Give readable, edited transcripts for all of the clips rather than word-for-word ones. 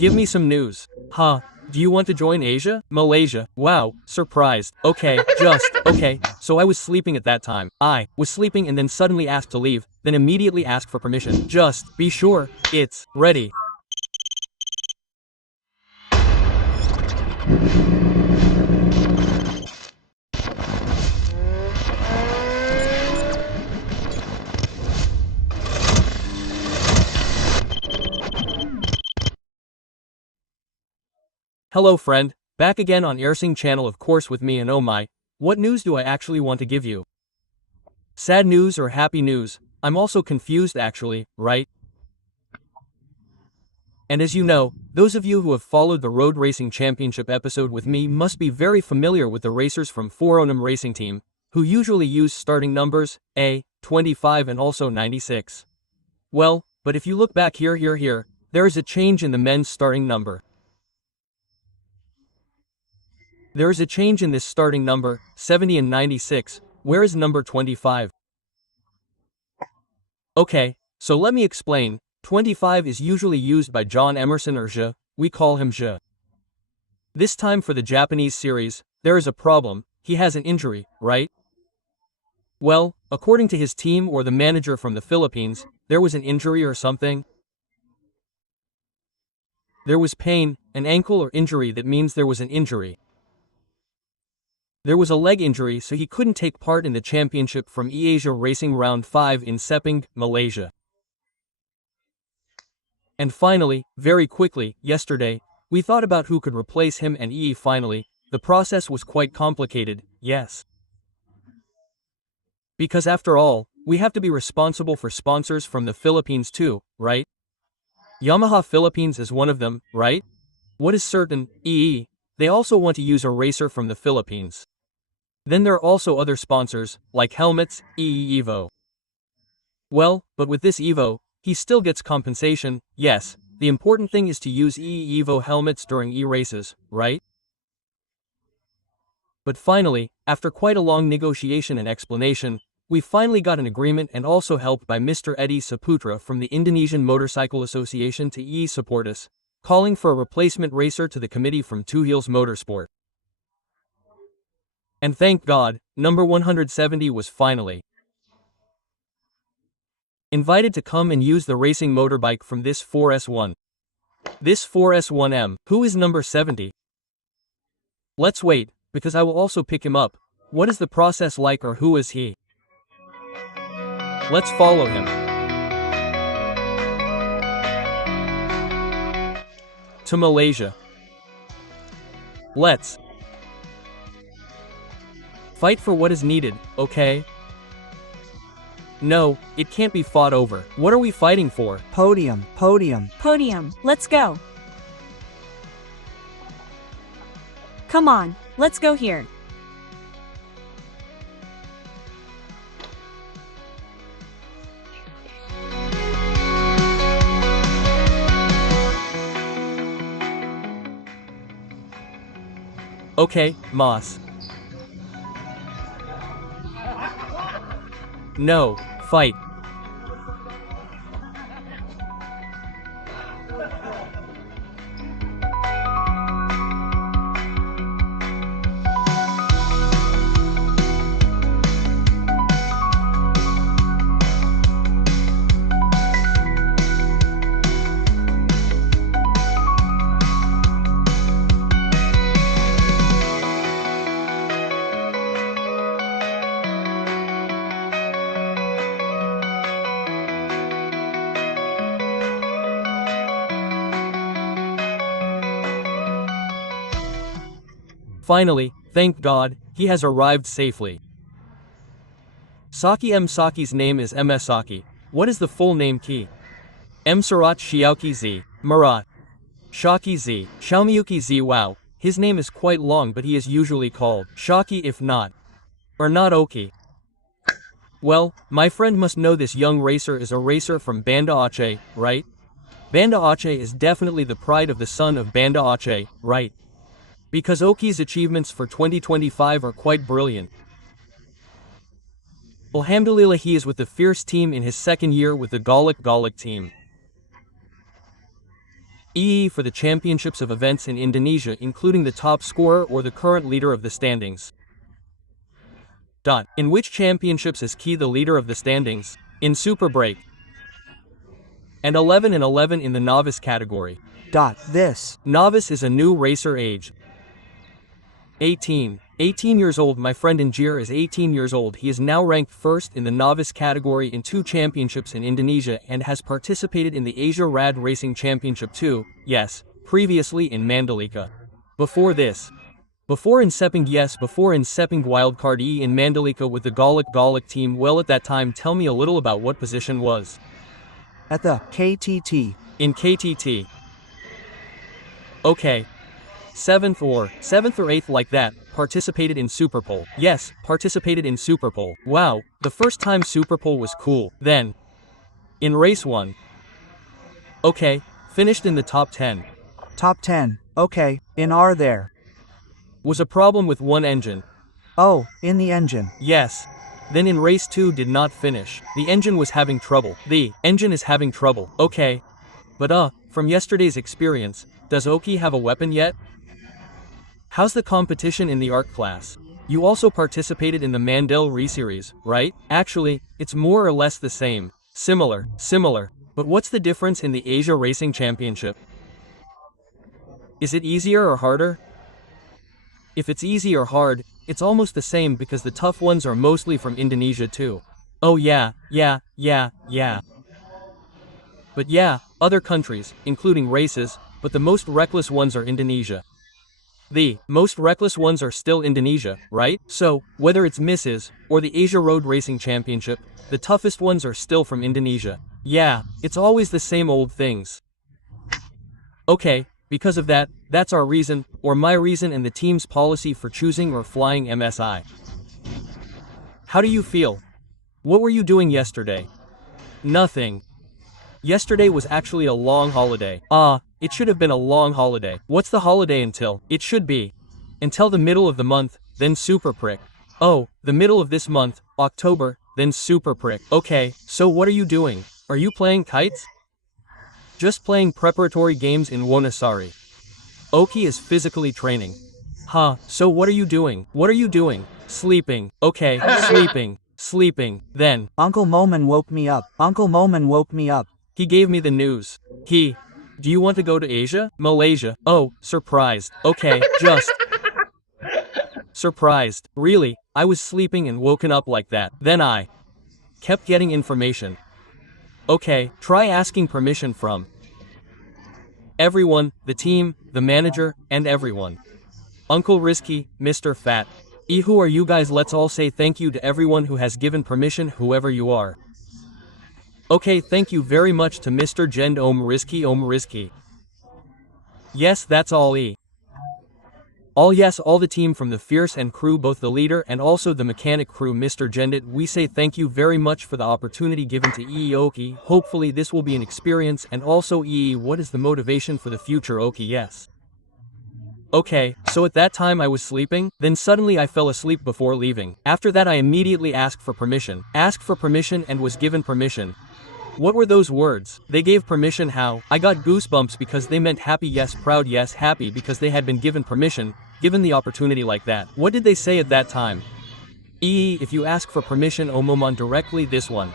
Give me some news. Huh? Do you want to join Asia? Malaysia? Wow, surprised. Okay. So I was sleeping at that time. I was sleeping and then suddenly asked to leave, then immediately asked for permission. Just be sure it's ready. Hello friend, back again on Arrc channel of course with me, and oh my, what news do I actually want to give you? Sad news or happy news? I'm also confused actually, right? And as you know, those of you who have followed the Road Racing Championship episode with me must be very familiar with the racers from Foronum Racing Team, who usually use starting numbers, A, 25 and also 96. Well, but if you look back here, there is a change in the men's starting number. There is a change in this starting number, 70 and 96, where is number 25? Okay, so let me explain. 25 is usually used by John Emerson or Je, we call him Je. This time for the Japanese series, there is a problem, he has an injury, right? Well, according to his team or the manager from the Philippines, there was an injury or something. There was pain, an ankle or injury, that means there was an injury. There was a leg injury, so he couldn't take part in the championship from eAsia Racing Round 5 in Sepang, Malaysia. And finally, very quickly, yesterday, we thought about who could replace him, and finally, the process was quite complicated, yes. Because after all, we have to be responsible for sponsors from the Philippines too, right? Yamaha Philippines is one of them, right? What is certain, they also want to use a racer from the Philippines. Then there are also other sponsors, like helmets, Evo. Well, but with this Evo, he still gets compensation, yes, the important thing is to use Evo helmets during races, right? But finally, after quite a long negotiation and explanation, we finally got an agreement, and also helped by Mr. Eddie Saputra from the Indonesian Motorcycle Association to support us, calling for a replacement racer to the committee from Two Heels Motorsport. And thank God, number 170 was finally invited to come and use the racing motorbike from this 4S1. This 4S1M, who is number 70? Let's wait, because I will also pick him up. What is the process like, or who is he? Let's follow him to Malaysia. Let's fight for what is needed, okay? No, it can't be fought over. What are we fighting for? Podium. Let's go. Come on, let's go here. Okay, Moss. No, fight. Finally, thank God, he has arrived safely. Saki M. Saki's name is MS Saki. What is the full name key? M. Syirat Syauqi Z. Marat. Syauqi Z. Xiaomiyuki Z. Wow, his name is quite long, but he is usually called Syauqi if not. Or not Oki. Well, my friend must know this young racer is a racer from Banda Aceh, right? Banda Aceh is definitely the pride of the son of Banda Aceh, right? Because Oki's achievements for 2025 are quite brilliant. Alhamdulillah, he is with the Fierce team in his second year with the Golok team. For the championships of events in Indonesia, including the top scorer or the current leader of the standings. In which championships is Key the leader of the standings? In Super Break. And 11 and 11 in the novice category. This. Novice is a new racer age. 18. 18 years old. My friend Injir is 18 years old. He is now ranked first in the novice category in 2 championships in Indonesia and has participated in the Asia Rad Racing Championship too, yes, previously in Mandalika. Before in Sepang wildcard in Mandalika with the Golok team. Well, at that time, tell me a little about what position was. At the KTT. In KTT. Okay. 7th or 8th like that, participated in Superpole. Yes, participated in Superpole. Wow, the first time Superpole was cool. Then, in race 1. Okay, finished in the top 10. Top 10, okay, in R there. Was a problem with one engine. Oh, in the engine. Yes. Then in race 2 did not finish. The engine was having trouble. The engine is having trouble. Okay. But from yesterday's experience, does Oki have a weapon yet? How's the competition in the Arrc class? You also participated in the Mandel Re-Series, right? Actually, it's more or less the same. Similar. But what's the difference in the Asia Racing Championship? Is it easier or harder? If it's easy or hard, it's almost the same because the tough ones are mostly from Indonesia too. Oh yeah. But yeah, other countries, including races, but the most reckless ones are Indonesia. The most reckless ones are still Indonesia, right? So, whether it's Mrs. or the Asia Road Racing Championship, the toughest ones are still from Indonesia. Yeah, it's always the same old things. Okay, because of that, that's our reason, or my reason and the team's policy for choosing or flying MSI. How do you feel? What were you doing yesterday? Nothing. Yesterday was actually a long holiday. It should have been a long holiday. What's the holiday until? It should be until the middle of the month, then Super Prick. Oh, the middle of this month, October, then Super Prick. Okay, so what are you doing? Are you playing kites? Just playing preparatory games in Wonosari. Oki is physically training. So what are you doing? Sleeping. Okay, sleeping. Then Uncle Momen woke me up. He gave me the news. Do you want to go to Asia? Malaysia? Oh, surprised. Okay, just surprised. Really, I was sleeping and woken up like that. Then I kept getting information. Okay, try asking permission from everyone, the team, the manager, and everyone. Uncle Risky, Mr. Fat. Who are you guys? Let's all say thank you to everyone who has given permission, whoever you are. Okay, thank you very much to Mr. Jend Risky. Yes, that's all all the team from the Fierce and crew, both the leader and also the mechanic crew, Mr. Jendit, we say thank you very much for the opportunity given to Oki. Hopefully this will be an experience, and also what is the motivation for the future, Oki? Yes. Okay, so at that time I was sleeping, then suddenly I fell asleep before leaving. After that I immediately asked for permission and was given permission. What were those words? They gave permission. How? I got goosebumps because they meant happy, yes, proud, yes, happy because they had been given permission, given the opportunity like that. What did they say at that time? If you ask for permission, Momon directly this one.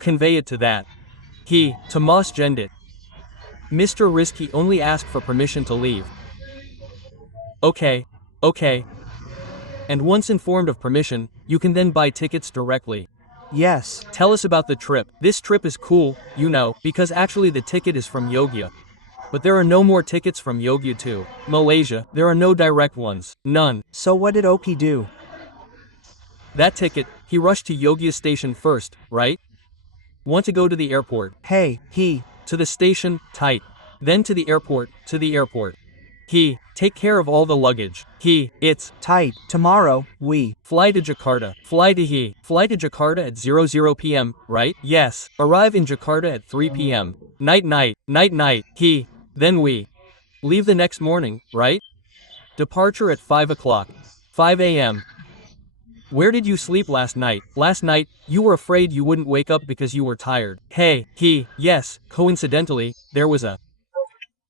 Convey it to that. To Mas Jendit. Mr. Risky only asked for permission to leave. Okay. And once informed of permission, you can then buy tickets directly. Yes. Tell us about the trip. This trip is cool, because actually the ticket is from Yogyakarta. But there are no more tickets from Yogyakarta to Malaysia. There are no direct ones. None. So what did Oki do? That ticket, he rushed to Yogyakarta station first, right? Want to go to the airport. Hey, to the station, tight. Then to the airport. Take care of all the luggage. It's tight. Tomorrow, we fly to Jakarta. Fly to Jakarta at 00 p.m., right? Yes. Arrive in Jakarta at 3 p.m. Night. Then we leave the next morning, right? Departure at 5 o'clock. 5 a.m. Where did you sleep last night? Last night, you were afraid you wouldn't wake up because you were tired. Yes, coincidentally, there was a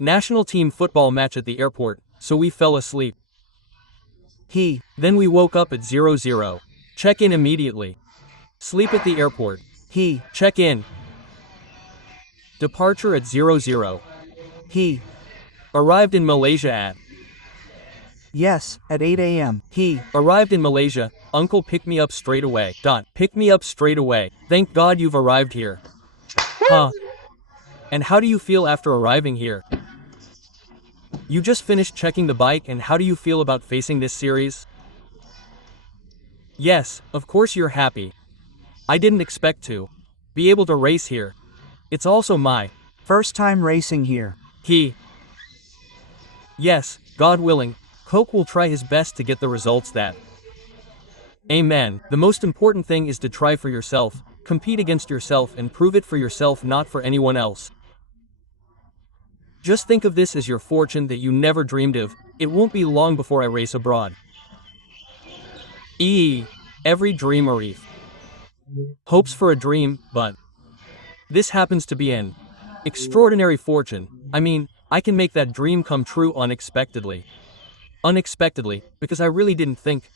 National team football match at the airport, so we fell asleep. He. Then we woke up at 00. Check in immediately. Sleep at the airport. He. Check in. Departure at 00. He. Arrived in Malaysia at. Yes, at 8 a.m. He. Arrived in Malaysia, uncle picked me up straight away. Pick me up straight away. Thank God you've arrived here. Huh. And how do you feel after arriving here? You just finished checking the bike and how do you feel about facing this series? Yes, of course you're happy. I didn't expect to be able to race here. It's also my first time racing here. He. Yes, God willing, Coke will try his best to get the results that. Amen. The most important thing is to try for yourself, compete against yourself and prove it for yourself, not for anyone else. Just think of this as your fortune that you never dreamed of. It won't be long before I race abroad. Every dream a reef. Hopes for a dream, but this happens to be an extraordinary fortune. I mean, I can make that dream come true unexpectedly. Unexpectedly, because I really didn't think,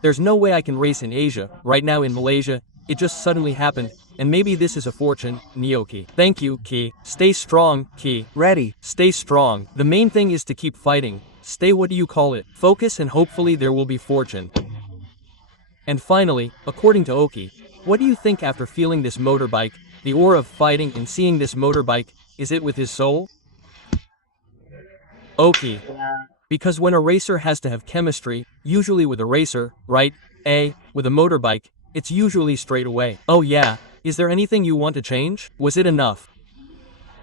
there's no way I can race in Asia, right now in Malaysia, it just suddenly happened, and maybe this is a fortune, Syauqi. Thank you, Ki. Stay strong, Ki. Ready. Stay strong. The main thing is to keep fighting. Stay focus and hopefully there will be fortune. And finally, according to Oki, what do you think after feeling this motorbike, the aura of fighting and seeing this motorbike, is it with his soul? Oki. Because when a racer has to have chemistry, usually with a racer, right? With a motorbike, it's usually straight away. Oh yeah, is there anything you want to change? Was it enough?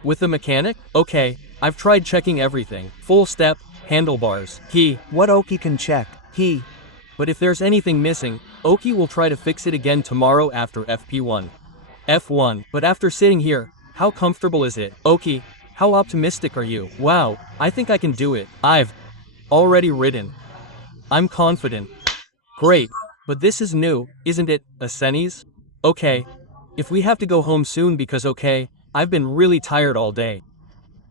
With the mechanic? Okay, I've tried checking everything. Full step, handlebars. What Oki can check. But if there's anything missing, Oki will try to fix it again tomorrow after FP1. F1. But after sitting here, how comfortable is it? Oki, how optimistic are you? Wow, I think I can do it. I've already ridden. I'm confident. Great. But this is new, isn't it, Asenis? Okay. If we have to go home soon because I've been really tired all day.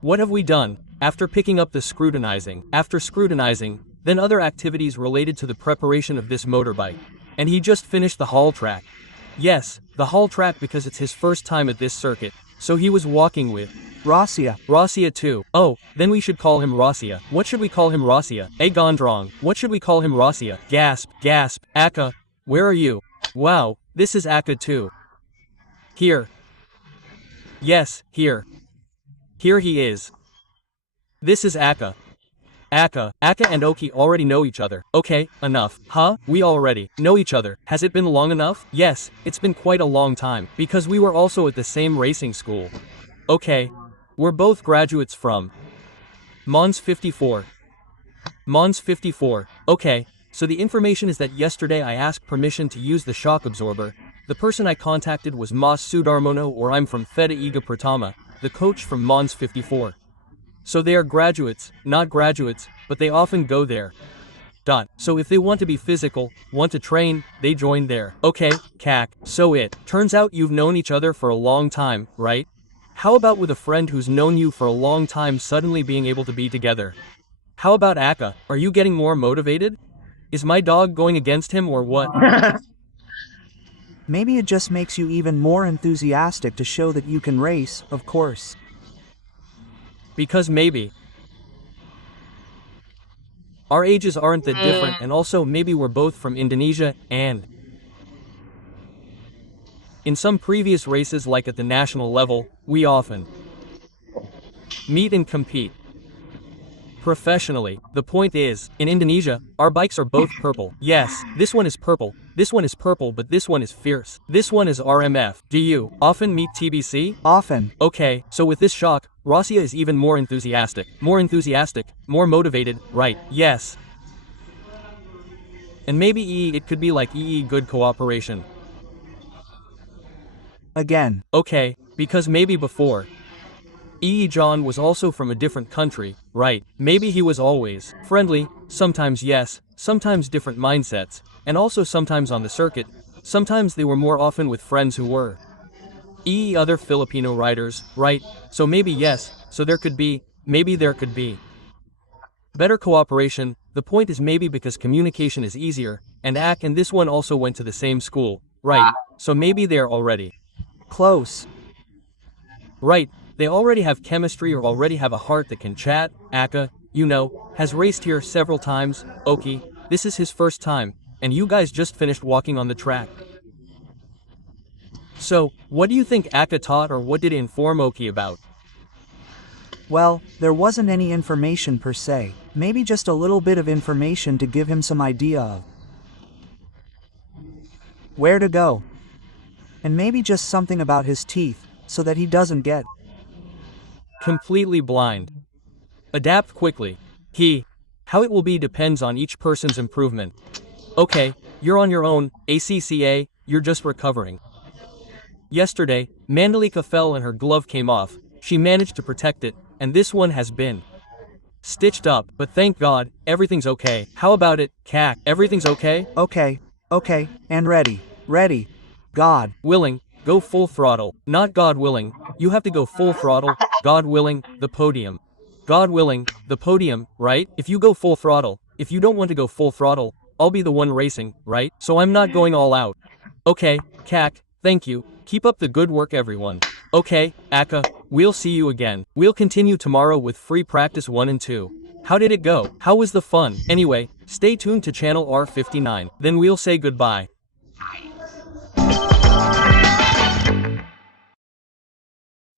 What have we done? After picking up the scrutinizing, then other activities related to the preparation of this motorbike. And he just finished the hall track. Yes, the hall track because it's his first time at this circuit. So he was walking with Rasia too. Oh, then we should call him Rasia. What should we call him? Rasia? Gondrong. What should we call him? Rasia. Gasp. Akka. Where are you? Wow, this is Akka too. Here. Yes, here. Here he is. This is Akka. Akka and Oki already know each other. Okay, enough. We already know each other. Has it been long enough? Yes, it's been quite a long time, because we were also at the same racing school. Okay. We're both graduates from Mons 54. Okay, so the information is that yesterday I asked permission to use the shock absorber. The person I contacted was Mas Sudarmono, or I'm from Feda Iga Pratama, the coach from Mons 54. So they are graduates, not graduates, but they often go there. So if they want to be physical, want to train, they join there. Okay, Kak. So it turns out you've known each other for a long time, right? How about with a friend who's known you for a long time suddenly being able to be together? How about Akka? Are you getting more motivated? Is my dog going against him or what? Maybe it just makes you even more enthusiastic to show that you can race, of course. Because maybe our ages aren't that different, and also maybe we're both from Indonesia, and in some previous races like at the national level, we often meet and compete professionally. The point is, in Indonesia, our bikes are both purple. Yes, this one is purple, but this one is fierce. This one is RMF. Do you often meet TBC? Often. Okay, so with this shock, Rasia is even more enthusiastic, more motivated, right? Yes. And maybe it could be like good cooperation. Again. Okay, because maybe before John was also from a different country, right? Maybe he was always friendly, sometimes yes, sometimes different mindsets, and also sometimes on the circuit, sometimes they were more often with friends who were other Filipino riders, right? So maybe yes, so there could be maybe there could be better cooperation. The point is maybe because communication is easier, and Arrc and this one also went to the same school, right? So maybe they are already Close. right. They already have chemistry or already have a heart that can chat. Arrc, you know, has raced here several times. Oki, this is his first time, and you guys just finished walking on the track. So, what do you think Arrc taught or what did it inform Oki about? Well, there wasn't any information per se, maybe just a little bit of information to give him some idea of where to go. And maybe just something about his teeth, so that he doesn't get Completely blind. Adapt quickly. How it will be depends on each person's improvement. Okay, you're on your own, ACCA, you're just recovering. Yesterday, Mandalika fell and her glove came off. She managed to protect it, and this one has been stitched up, but thank God, everything's okay. How about it, Cac? Everything's okay? okay, and ready. God. Willing, go full throttle. Not God willing, you have to go full throttle. God willing, the podium. God willing, the podium, right? If you go full throttle, if you don't want to go full throttle, I'll be the one racing, right? So I'm not going all out. Okay, Cac, thank you. Keep up the good work, everyone. Okay, Arrc, we'll see you again. We'll continue tomorrow with free practice 1 and 2. How did it go? How was the fun? Anyway, stay tuned to channel R59. Then we'll say goodbye.